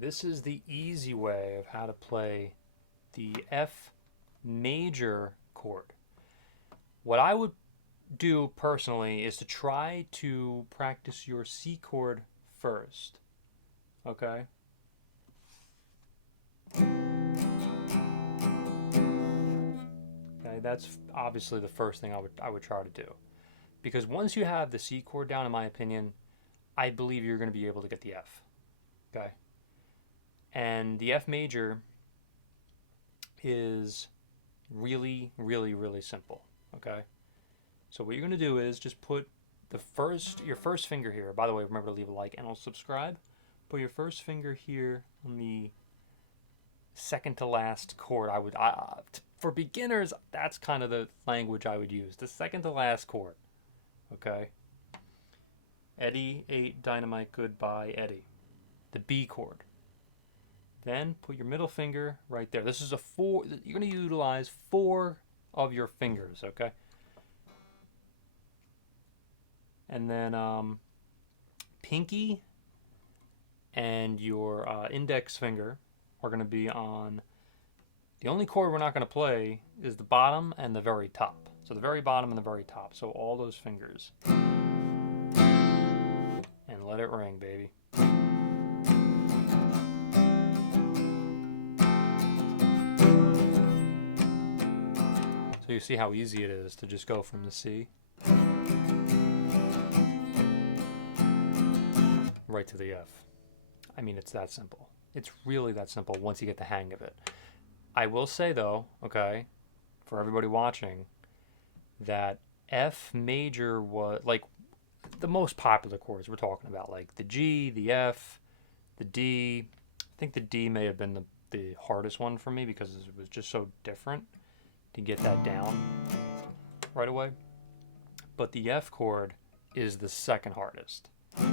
this is the easy way of how to play the F major chord. What I would do personally is to try to practice your C chord first. Okay? Okay, that's obviously the first thing I would try to do. Because once you have the C chord down, in my opinion, I believe you're going to be able to get the F. Okay? And the F major is really, really, really simple. Okay? So what you're going to do is just put your first finger here. By the way, remember to leave a like and also subscribe. Put your first finger here on the second to last chord. For beginners, that's kind of the language I would use. The second to last chord. Okay? Eddie ate dynamite, goodbye, Eddie. The B chord. Then put your middle finger right there. This is you're going to utilize 4 of your fingers, okay? And then pinky and your index finger are going to be on. The only chord we're not going to play is the bottom and the very top. So the very bottom and the very top. So all those fingers. And let it ring, baby. So you see how easy it is to just go from the C right to the F. I mean, it's that simple. It's really that simple once you get the hang of it. I will say though, okay, for everybody watching, that F major was like the most popular chords we're talking about, like the G, the F, the D. I think the D may have been the hardest one for me because it was just so different to get that down right away. But the F chord is the second hardest. But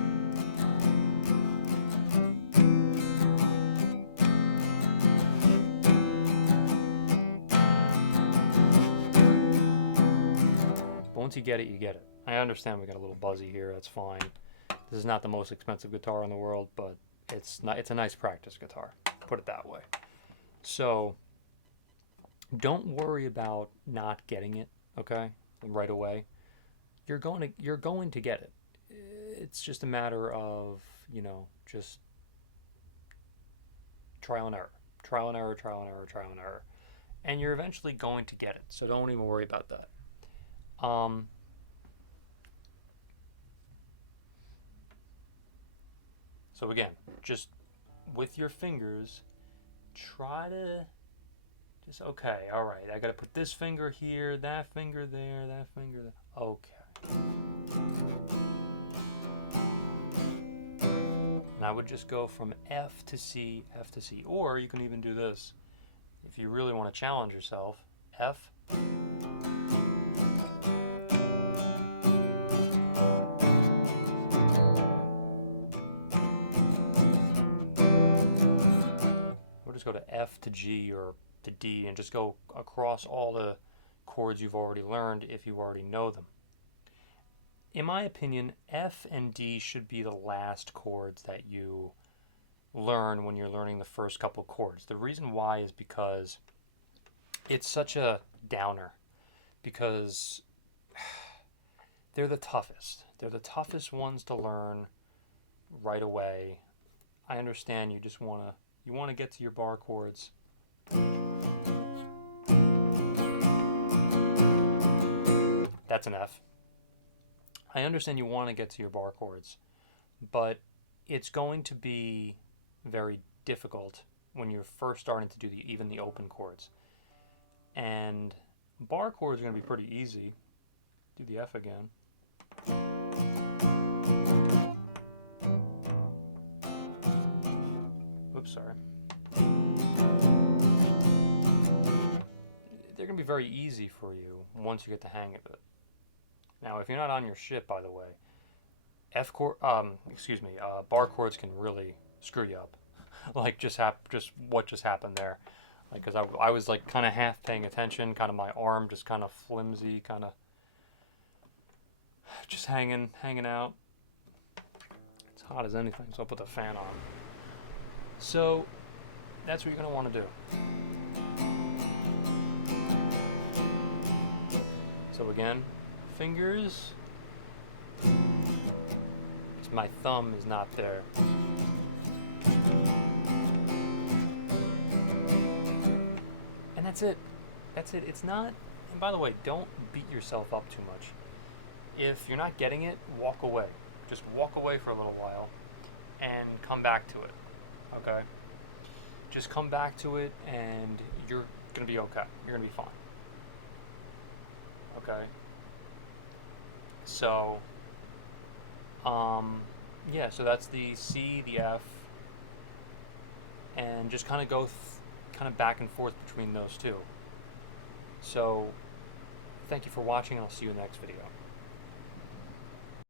once you get it, you get it. I understand we got a little buzzy here, that's fine. This is not the most expensive guitar in the world, but it's a nice practice guitar, put it that way. So don't worry about not getting it, okay, right away. You're going to get it. It's just a matter of, just trial and error, trial and error, trial and error, trial and error, and you're eventually going to get it. So don't even worry about that. So again, just with your fingers, try to okay, all right, I got to put this finger here, that finger there, that finger there. Okay. And I would just go from F to C, F to C. Or you can even do this. If you really want to challenge yourself, F. Or just go to F to G or to D and just go across all the chords you've already learned if you already know them. In my opinion, F and D should be the last chords that you learn when you're learning the first couple chords. The reason why is because it's such a downer, because they're the toughest. They're the toughest ones to learn right away. I understand you just want to get to your bar chords. That's an F. I understand you want to get to your bar chords, but it's going to be very difficult when you're first starting to do even the open chords. And bar chords are going to be pretty easy. Do the F again. Oops, sorry. They're going to be very easy for you once you get the hang of it. Now, if you're not on your shit, by the way, bar chords can really screw you up. Like just what just happened there. Like, cause I was like kind of half paying attention, kind of my arm just kind of flimsy, kind of just hanging out. It's hot as anything, so I'll put the fan on. So that's what you're going to want to do. So again, fingers. My thumb is not there. And that's it. That's it. It's not, and by the way, don't beat yourself up too much. If you're not getting it, walk away. Just walk away for a little while and come back to it. Okay? Just come back to it and you're going to be okay. You're going to be fine. Okay? So, yeah, so that's the C, the F, and just kind of go kind of back and forth between those two. So, thank you for watching, and I'll see you in the next video.